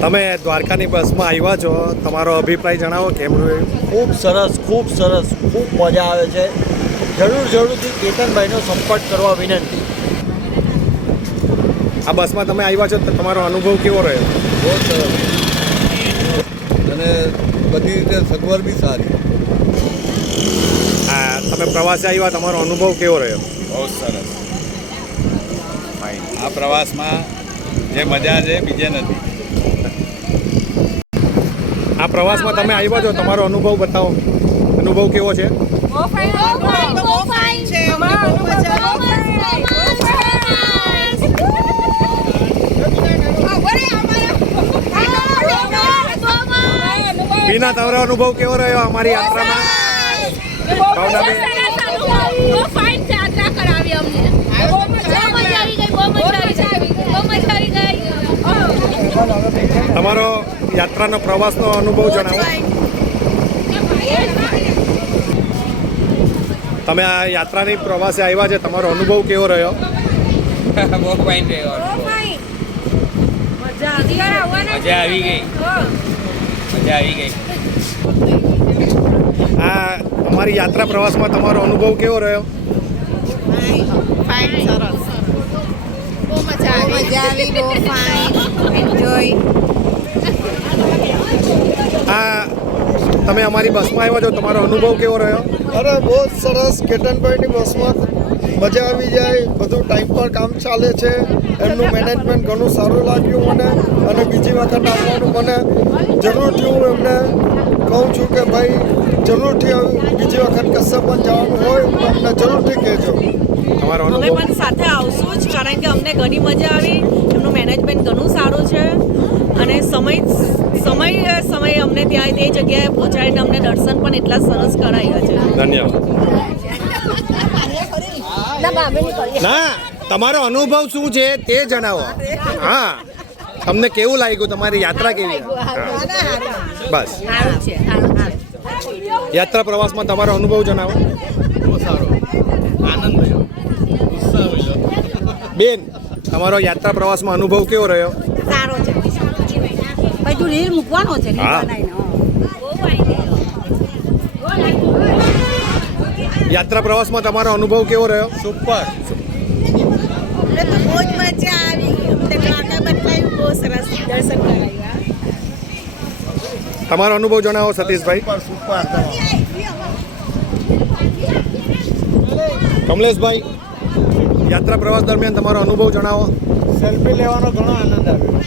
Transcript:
તમે દ્વારકાની બસમાં આવ્યા છો, તમારો અભિપ્રાય જણાવો કેમ રહ્યો? ખૂબ સરસ, ખૂબ મજા આવે છે. જરૂરથી કેતનભાઈનો સંપર્ક કરવા વિનંતી. આ બસમાં તમે આવ્યા છો તો તમારો અનુભવ કેવો રહ્યો? બહુ સરસ અને બધી રીતે સગવડ બી સારી. તમે પ્રવાસે આવ્યા, તમારો અનુભવ કેવો રહ્યો? બહુ સરસ. આ પ્રવાસમાં જે મજા છે બીજે નથી. આ પ્રવાસમાં તમે આવ્યા છો, તમારો અનુભવ બતાવો. અનુભવ કેવો છે? બીના, તમારો અનુભવ કેવો રહ્યો અમારી યાત્રામાં? તમારો યાત્રાનો પ્રવાસનો અનુભવ જણાવો. તમે આ યાત્રાની પ્રવાસે આવ્યા છે, તમારો અનુભવ કેવો રહ્યો? બહુ ફાઇન રહ્યો. મજા આવી ગઈ. આ અમારી યાત્રા પ્રવાસમાં તમારો અનુભવ કેવો રહ્યો? આ તમે અમારી બસમાં આવ્યા છો, તમારો અનુભવ કેવો રહ્યો? અરે બહુ સરસ. કેતનભાઈની બસમાં મજા આવી જાય. બધું ટાઈમ પર કામ ચાલે છે. એમનું મેનેજમેન્ટ ઘણું સારું લાગ્યું મને, અને બીજી વખત આવવાનું મને જરૂરથી હું એમને કહું છું કે ભાઈ જરૂરથી બીજી વખત કશે પણ જવાનું હોય તો અમને જરૂરથી કહેજો. તમારો અમે અનુભવ? પણ સાથે આવશું જ, કારણ કે અમને ઘણી મજા આવી. એમનું મેનેજમેન્ટ ઘણું સારું છે, અને સમય અમને ત્યાં તે જગ્યાએ પહોંચાડીને અમને દર્શન પણ એટલા સરસ કરાવ્યા છે. ધન્યવાદ. ના, તમારો અનુભવ શું છે તે જણાવો. હા, તમને કેવું લાગ્યું? તમારી યાત્રા કેવી? બસ, યાત્રા પ્રવાસમાં તમારો અનુભવ જણાવો. બહુ સારો આનંદ થયો, ઉત્સાહ મળ્યો. બેન, તમારો યાત્રા પ્રવાસમાં અનુભવ કેવો રહ્યો? સારો છે. બધું રીલ મૂકવાનો છે. હા. યાત્રા પ્રવાસમાં તમારો અનુભવ કેવો રહ્યો? સુપર. અમને તો બહુ જ મજા આવી. અમને દ્વારકા બતાવ્યું, બહુ સરસ દર્શન કરાવ્યા. તમારો અનુભવ જણાવો સતીશભાઈ. સુપર. કમલેશભાઈ, યાત્રા પ્રવાસ દરમિયાન તમારો અનુભવ જણાવો. સેલ્ફી લેવાનો ઘણો આનંદ આવ્યો.